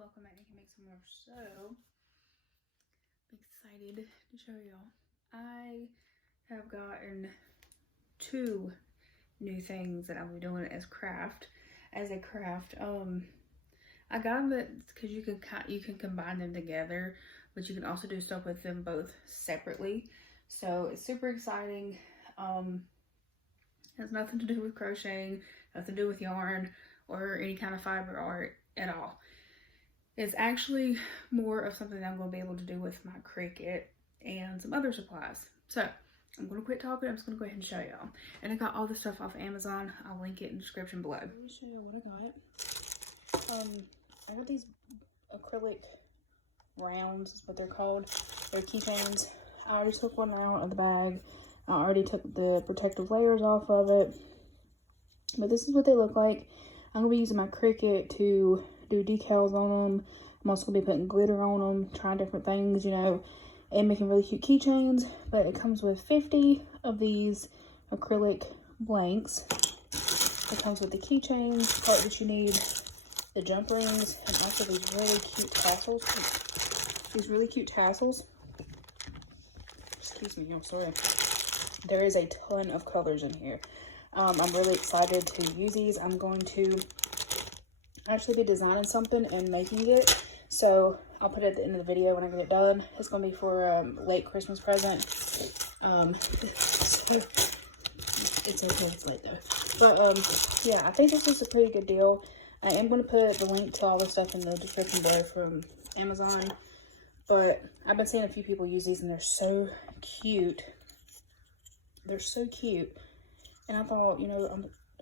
welcome back to AKMakes&More. So excited to show y'all. I have gotten 2 new things that I'll be doing as a craft. I got them because you can combine them together, but you can also do stuff with them both separately. So it's super exciting. Has nothing to do with crocheting, nothing to do with yarn or any kind of fiber art at all. It's actually more of something that I'm going to be able to do with my Cricut and some other supplies. So I'm going to quit talking. I'm just going to go ahead and show y'all. And I got all this stuff off Amazon. I'll link it in the description below. Let me show you what I got. I got these acrylic rounds, is what they're called. They're keychains. I already took one out of the bag. I already took the protective layers off of it. But this is what they look like. I'm going to be using my Cricut to do decals on them. I'm also going to be putting glitter on them, trying different things, you know, and making really cute keychains. But it comes with 50 of these acrylic blanks. It comes with the keychains, part that you need, the jump rings, and also these really cute tassels. Excuse me, I'm sorry. There is a ton of colors in here. I'm really excited to use these. I'm going to actually be designing something and making it. So I'll put it at the end of the video when I get it done. It's going to be for a late Christmas present. So it's okay, it's late though. But yeah, I think this is a pretty good deal. I am going to put the link to all the stuff in the description below from Amazon. But I've been seeing a few people use these and they're so cute. They're so cute. And I thought, you know,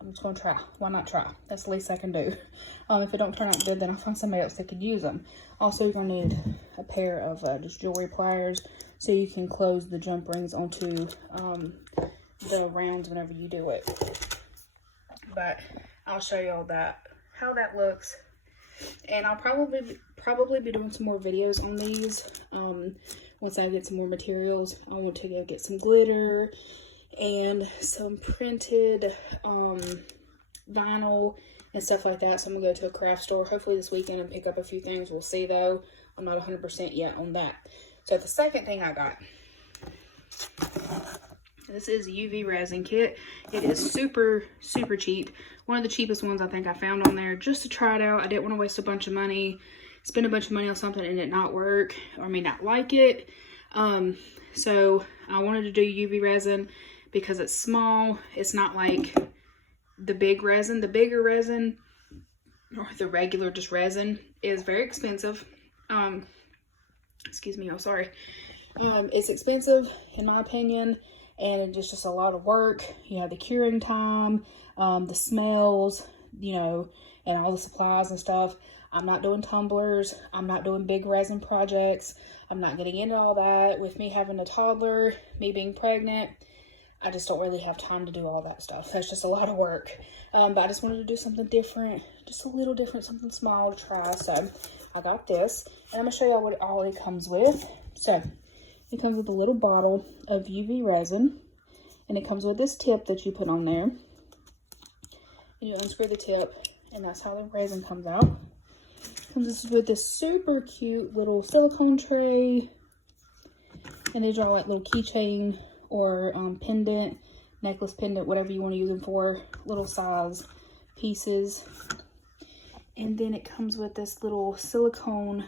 I'm just going to try. Why not try? That's the least I can do. If it don't turn out good, then I'll find somebody else that could use them. Also, you're going to need a pair of just jewelry pliers so you can close the jump rings onto the rounds whenever you do it. But I'll show y'all how that looks. And I'll probably be doing some more videos on these once I get some more materials. I want to go get some glitter and some printed vinyl and stuff like that. So I'm gonna go to a craft store hopefully this weekend and pick up a few things. We'll see though. I'm not 100% yet on that. So the second thing I got, this is UV resin kit. It is super cheap. One of the cheapest ones I think I found on there just to try it out. I didn't want to waste a bunch of money, spend a bunch of money on something and it not work, or me not like it. So I wanted to do UV resin because it's small. It's not like the big resin. The bigger resin, or the regular just resin, is very expensive. Excuse me, I'm sorry. It's expensive in my opinion, and it's just a lot of work. You have the curing time, the smells, you know, and all the supplies and stuff. I'm not doing tumblers. I'm not doing big resin projects. I'm not getting into all that. With me having a toddler, me being pregnant, I just don't really have time to do all that stuff. That's just a lot of work. But I just wanted to do something different, just a little different, something small to try. So I got this, and I'm gonna show y'all what all it comes with. So it comes with a little bottle of UV resin, and it comes with this tip that you put on there. And you unscrew the tip, and that's how the resin comes out. It comes with this super cute little silicone tray, and these are all like little keychain or pendant, necklace pendant, whatever you want to use them for, little size pieces. And then it comes with this little silicone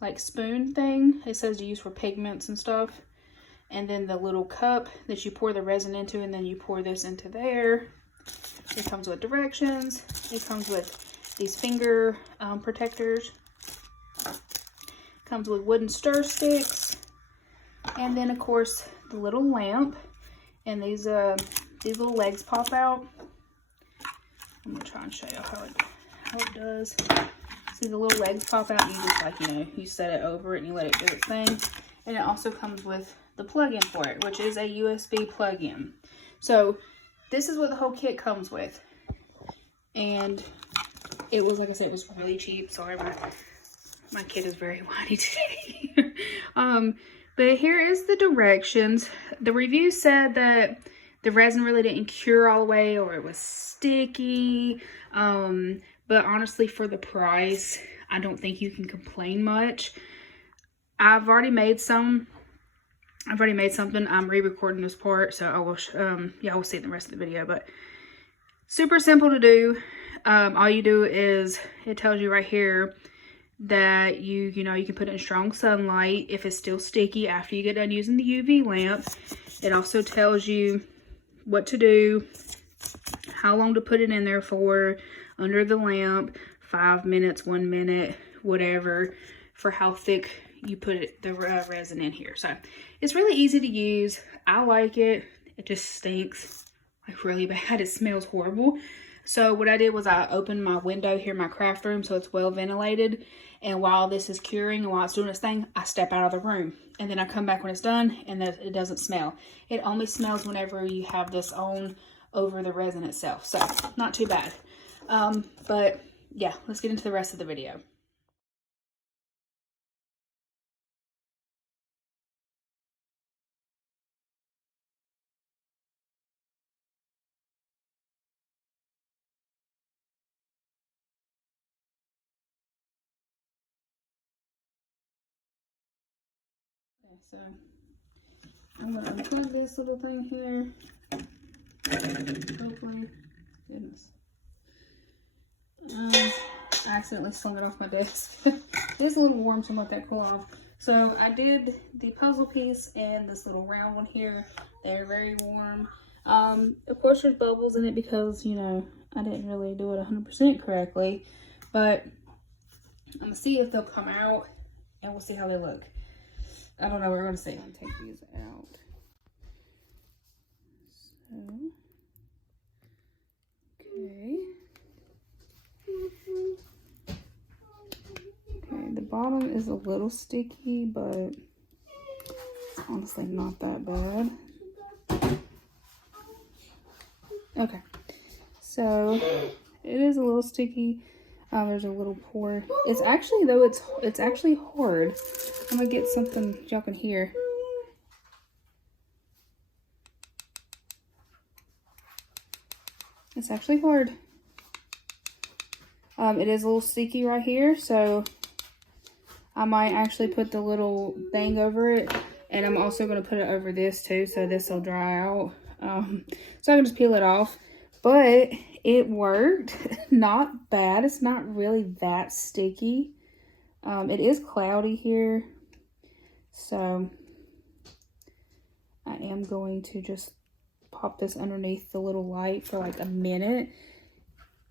like spoon thing. It says to use for pigments and stuff. And then the little cup that you pour the resin into, and then you pour this into there. It comes with directions. It comes with these finger protectors. It comes with wooden stir sticks. And then of course the little lamp, and these little legs pop out. I'm gonna try and show you how it does. See, the little legs pop out, and you just, like, you know, you set it over it and you let it do its thing. And it also comes with the plug-in for it, which is a USB plug-in. So this is what the whole kit comes with. And it was, like I said, it was really cheap. Sorry, my kid is very whiny today. But here is the directions. The review said that the resin really didn't cure all the way, or it was sticky. but honestly, for the price, I don't think you can complain much. I've already made something. I'm re-recording this part, so I will, yeah, we'll see it in the rest of the video, but super simple to do. All you do is, it tells you right here that you can put it in strong sunlight if it's still sticky after you get done using the UV lamp. It also tells you what to do, how long to put it in there for under the lamp, 5 minutes, 1 minute, whatever, for how thick you put it, the resin in here. So it's really easy to use. I like it. It just stinks like really bad. It smells horrible. So what I did was I opened my window here in my craft room so it's well ventilated. And while this is curing and while it's doing its thing, I step out of the room. And then I come back when it's done and it doesn't smell. It only smells whenever you have this on over the resin itself. So not too bad. But yeah, let's get into the rest of the video. So I'm going to unplug this little thing here. Hopefully, goodness. I accidentally slung it off my desk. It's a little warm, so I'm going to let that cool off. So I did the puzzle piece and this little round one here. They're very warm. Of course there's bubbles in it because, you know, I didn't really do it 100% correctly. But I'm going to see if they'll come out and we'll see how they look. I don't know, we're going to see. I'm going to take these out. So, okay. Okay, the bottom is a little sticky, but it's honestly not that bad. Okay, so it is a little sticky. There's a little pore. It's actually, though, it's actually hard. I'm gonna get something y'all can hear. It's actually hard. It is a little sticky right here, so I might actually put the little thing over it, and I'm also gonna put it over this too, so this will dry out. So I can just peel it off. But it worked. Not bad. It's not really that sticky. It is cloudy here. So I am going to just pop this underneath the little light for like a minute.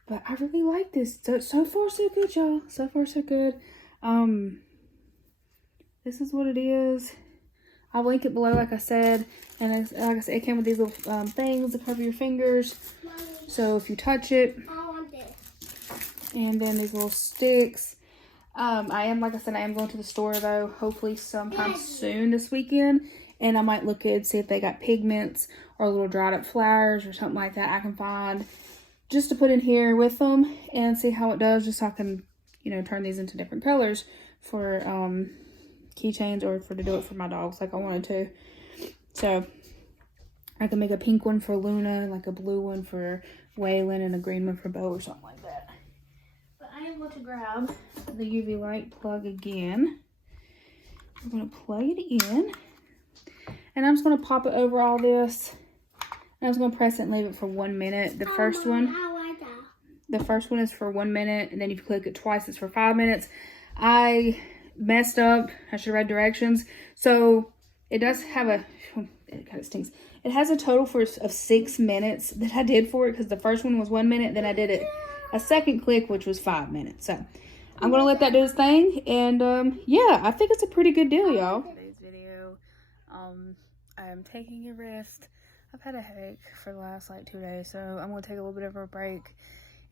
But I really like this. So far so good, y'all. So far so good. This is what it is. I'll link it below, like I said. And it's, like I said, it came with these little things to cover your fingers. So if you touch it. And then these little sticks. Like I said, I am going to the store though, hopefully sometime soon this weekend. And I might look at see if they got pigments or little dried up flowers or something like that I can find just to put in here with them and see how it does, just so I can, you know, turn these into different colors for keychains or to do it for my dogs like I wanted to. So I can make a pink one for Luna, like a blue one for Waylon, and a green one for Bo or something like that. But I am going to grab the UV light plug again. I'm going to plug it in. And I'm just going to pop it over all this. And I'm just going to press it and leave it for 1 minute. The first one is for 1 minute. And then if you click it twice, it's for 5 minutes. I messed up. I should have read directions. So it does have a, it kind of stinks. It has a total of 6 minutes that I did for it, because the first one was 1 minute. Then I did it a second click, which was 5 minutes. So I'm going to let that do its thing. And yeah, I think it's a pretty good deal, y'all. Today's video, I am taking a rest. I've had a headache for the last like 2 days, so I'm going to take a little bit of a break.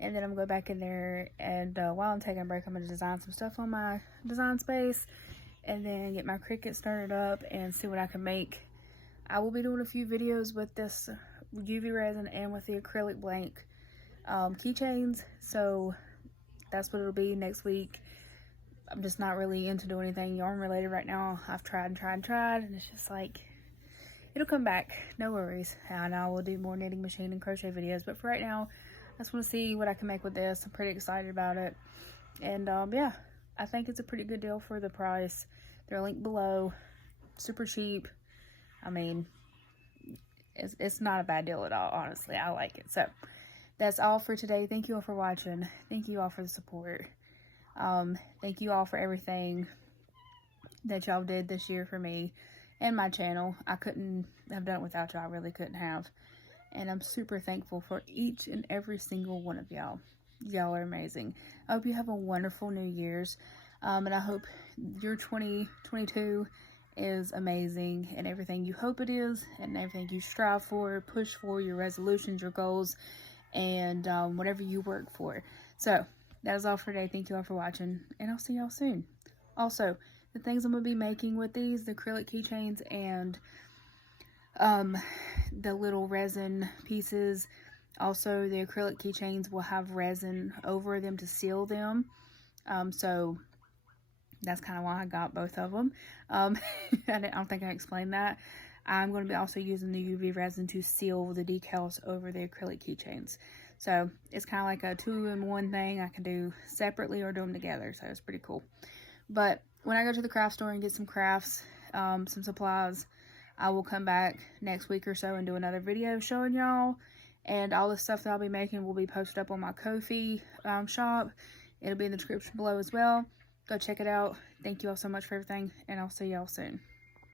And then I'm going to go back in there, and while I'm taking a break, I'm going to design some stuff on my design space. And then get my Cricut started up and see what I can make. I will be doing a few videos with this UV resin and with the acrylic blank keychains. So that's what it'll be next week. I'm just not really into doing anything yarn related right now. I've tried and tried and tried, and it's just like, it'll come back. No worries. And I will do more knitting machine and crochet videos. But for right now, I just want to see what I can make with this. I'm pretty excited about it. And yeah, I think it's a pretty good deal for the price. They're linked below. Super cheap. I mean, it's not a bad deal at all, honestly. I like it. So that's all for today. Thank you all for watching. Thank you all for the support. Thank you all for everything that y'all did this year for me and my channel. I couldn't have done it without y'all. I really couldn't have. And I'm super thankful for each and every single one of y'all. Y'all are amazing. I hope you have a wonderful New Year's. And I hope your 2022 is amazing and everything you hope it is and everything you strive for, push for, your resolutions, your goals, and whatever you work for. So that is all for today. Thank you all for watching, and I'll see y'all soon. Also, the things I'm going to be making with these, the acrylic keychains and the little resin pieces. Also, the acrylic keychains will have resin over them to seal them. So that's kind of why I got both of them. I don't think I explained that. I'm going to be also using the UV resin to seal the decals over the acrylic keychains. So it's kind of like a 2-in-1 thing. I can do separately or do them together. So it's pretty cool. But when I go to the craft store and get some crafts, some supplies, I will come back next week or so and do another video showing y'all. And all the stuff that I'll be making will be posted up on my Ko-fi shop. It'll be in the description below as well. Go check it out. Thank you all so much for everything, and I'll see y'all soon.